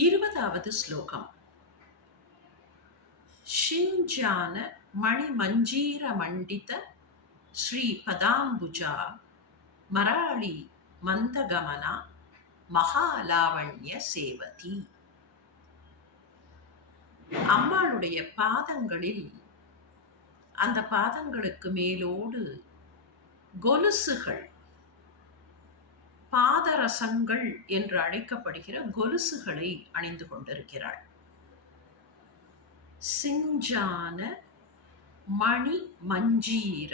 20வது ஸ்லோகம். ஷிஞ்ஞான மணிமஞ்சீர மண்டித ஸ்ரீ பதாம்புஜா மராளி மந்தகமனா மகாலாவண்ய சேவதி. அம்பாளுடைய பாதங்களில், அந்த பாதங்களுக்கு மேலோடு கொலுசுகள், பாதரசங்கள் என்று அழைக்கப்படுகிற கொலுசுகளை அணிந்து கொண்டிருக்கிறாள். சிஞ்ஞான மணி மஞ்சீர,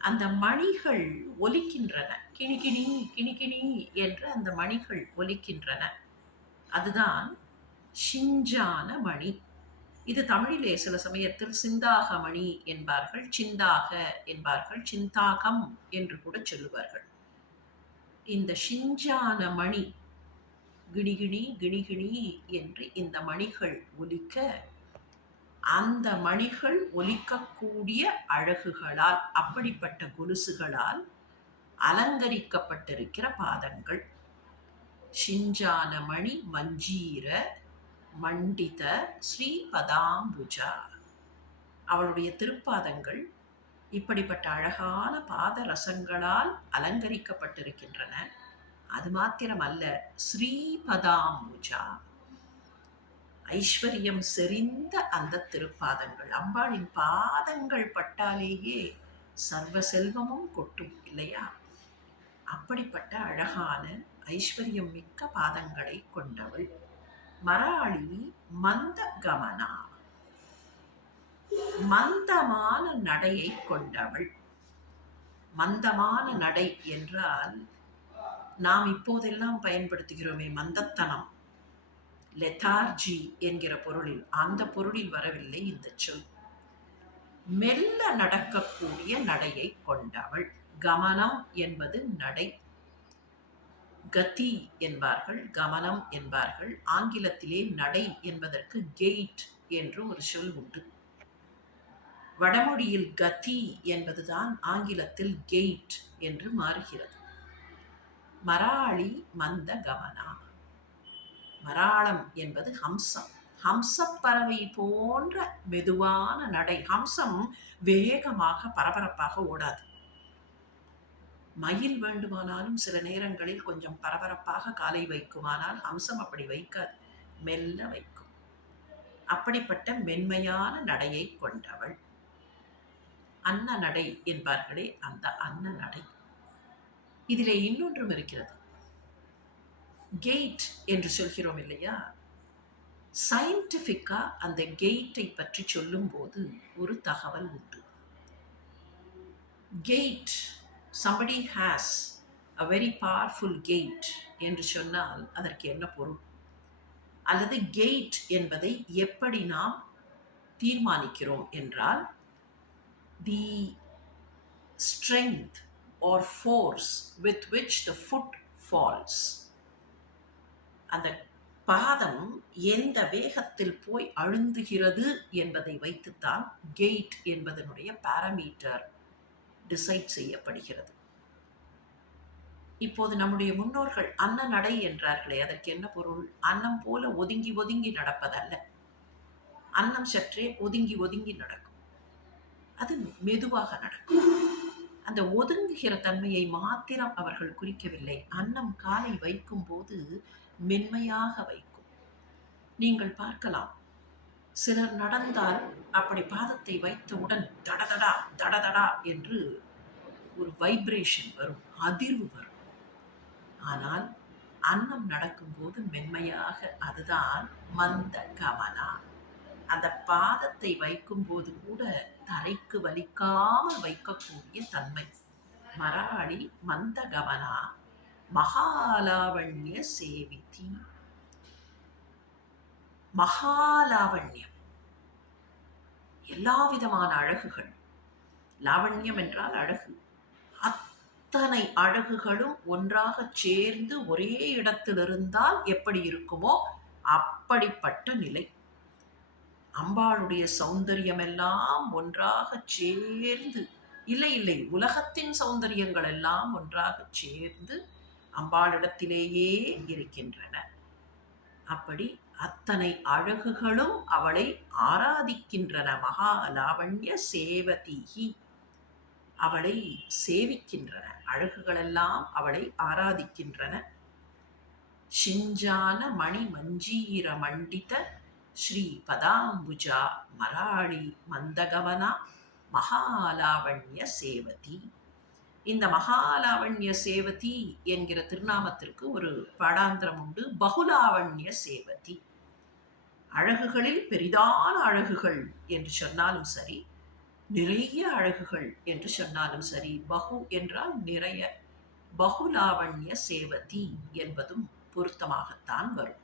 அந்த மணிகள் ஒலிக்கின்றன. கிணிகிணி கிணிகிணி என்று அந்த மணிகள் ஒலிக்கின்றன. அதுதான் ஷிஞ்ஞான மணி. இது தமிழிலே சில சமயத்தில் சிந்தாகமணி என்பார்கள், சிந்தாக என்பார்கள், சிந்தாகம் என்று கூட சொல்லுவார்கள். இந்த ஷிஞ்ஞான மணி கிணிகிணி கிணிகிணி என்று இந்த மணிகள் ஒலிக்க, அந்த மணிகள் ஒலிக்கக்கூடிய அழகுகளால், அப்படிப்பட்ட கொலுசுகளால் அலங்கரிக்கப்பட்டிருக்கிற பாதங்கள். ஷிஞ்ஞான மணி மஞ்சீர மண்டித ஸ்ரீ பதாம்புஜா. அவளுடைய திருப்பாதங்கள் இப்படிப்பட்ட அழகான பாத ரசங்களால் அலங்கரிக்கப்பட்டிருக்கின்றன. அது மாத்திரமல்ல, ஸ்ரீ பதாம்புஜா, ஐஸ்வர்யம் செறிந்த அந்த திருப்பாதங்கள். அம்பாளின் பாதங்கள் பட்டாலேயே சர்வ செல்வமும் கொட்டும் இல்லையா? அப்படிப்பட்ட அழகான ஐஸ்வர்யம் மிக்க பாதங்களை கொண்டவள். மராளி மந்த கமனா, மந்தமான நடையை கொண்டவள். மந்தமான நடை என்றால் நாம் இப்போதெல்லாம் பயன்படுத்துகிறோமே மந்தத்தனம், லெதார்ஜி என்கிற பொருளில், அந்த பொருளில் வரவில்லை இந்த சொல். மெல்ல நடக்கக்கூடிய நடையை கொண்டவள். கமனம் என்பது நடை, கதி என்பார்கள், கமனம் என்பார்கள். ஆங்கிலத்திலே நடை என்பதற்கு கெய்ட் என்று ஒரு சொல் உண்டு. வடமொழியில் கதி என்பதுதான் ஆங்கிலத்தில் கெய்ட் என்று மாறுகிறது. மராளி மந்த கமனா. மராளம் என்பது ஹம்சம். ஹம்சப்பறவை போன்ற மெதுவான நடை. ஹம்சம் வேகமாக பரபரப்பாக ஓடாது. மயில் வேண்டுமானாலும் சில நேரங்களில் கொஞ்சம் பரபரப்பாக காலை வைக்குமானால் ஹம்சம் அப்படி வைக்காது, மெல்ல வைக்கும். அப்படிப்பட்ட மென்மையான நடையை கொண்டவள். அன்ன நடை என்பார்களே, அந்த அன்ன நடை. இதிலே இன்னொன்றும் இருக்கிறது. கெய்ட் என்று சொல்கிறோம் இல்லையா? சயின்டிஃபிக்கா அந்த கெய்ட்டை பற்றி சொல்லும் போது ஒரு தகவல் உண்டு. Guide, somebody has a very powerful gait என்று சொன்னால் அதற்கு என்ன பொருள்? அல்லது கெய்ட் என்பதை எப்படி நாம் தீர்மானிக்கிறோம் என்றால், the strength or force with which the foot falls. அந்த பாதம் எந்த வேகத்தில் போய் அழுந்துகிறது என்பதை வைத்துத்தான் கெய்ட் என்பதனுடைய பாராமீட்டர் டிசைட் செய்யப்படுகிறது. இப்போது நம்முடைய முன்னோர்கள் அன்ன நடை என்றார்களே, அதற்கு என்ன பொருள்? அன்னம் போல ஒதுங்கி ஒதுங்கி நடப்பதல்ல. அன்னம் சற்றே ஒதுங்கி ஒதுங்கி நடக்கும், அது மெதுவாக நடக்கும். அந்த ஒதுங்குகிற தன்மையை மாத்திரம் அவர்கள் குறிக்கவில்லை. அன்னம் காலை வைக்கும் போது மென்மையாக வைக்கும். நீங்கள் பார்க்கலாம், சிலர் நடந்தால் அப்படி பாதத்தை வைத்தவுடன் தடதடா தடதடா என்று ஒரு வைப்ரேஷன் வரும், அதிர்வு வரும். ஆனால் அன்னம் நடக்கும்போது மென்மையாக, அதுதான் மந்த கமனா. அந்த பாதத்தை வைக்கும் போது கூட தரைக்கு வலிக்காமல் வைக்கக்கூடிய தன்மை. மராளி மந்த கமனா மகாலாவண்ய சேவிதி. மகாலாவண்யம், எல்லா விதமான அழகுகள். லாவண்யம் என்றால் அழகு. அத்தனை அழகுகளும் ஒன்றாக சேர்ந்து ஒரே இடத்தில் இருந்தால் எப்படி இருக்குமோ அப்படிப்பட்ட நிலை. அம்பாளுடைய சௌந்தரியம் எல்லாம் ஒன்றாக சேர்ந்து, இல்லை இல்லை, உலகத்தின் சௌந்தரியங்கள் எல்லாம் ஒன்றாக சேர்ந்து அம்பாளிடத்திலேயே இருக்கின்றன. அப்படி அத்தனை அழகுகளும் அவளை ஆராதிக்கின்றன. மகாலாவண்ய சேவதிஹி, அவளை சேவிக்கின்றன. அழகுகளெல்லாம் அவளை ஆராதிக்கின்றன. ஷிஞ்சான மணி மஞ்சீர மண்டித ஸ்ரீ பதாம்புஜா மராளி மந்தகவனா மகாலாவண்ய சேவதி. இந்த மகாலாவண்ய சேவதி என்கிற திருநாமத்திற்கு ஒரு பாடாந்திரம் உண்டு. பகுலாவண்ய சேவதி, அழகுகளில் பெரிதான அழகுகள் என்று சொன்னாலும் சரி, நிறைய அழகுகள் என்று சொன்னாலும் சரி, பகு என்றால் நிறைய, பகுலாவண்ய சேவதி என்பதும் பொருத்தமாகத்தான் வரும்.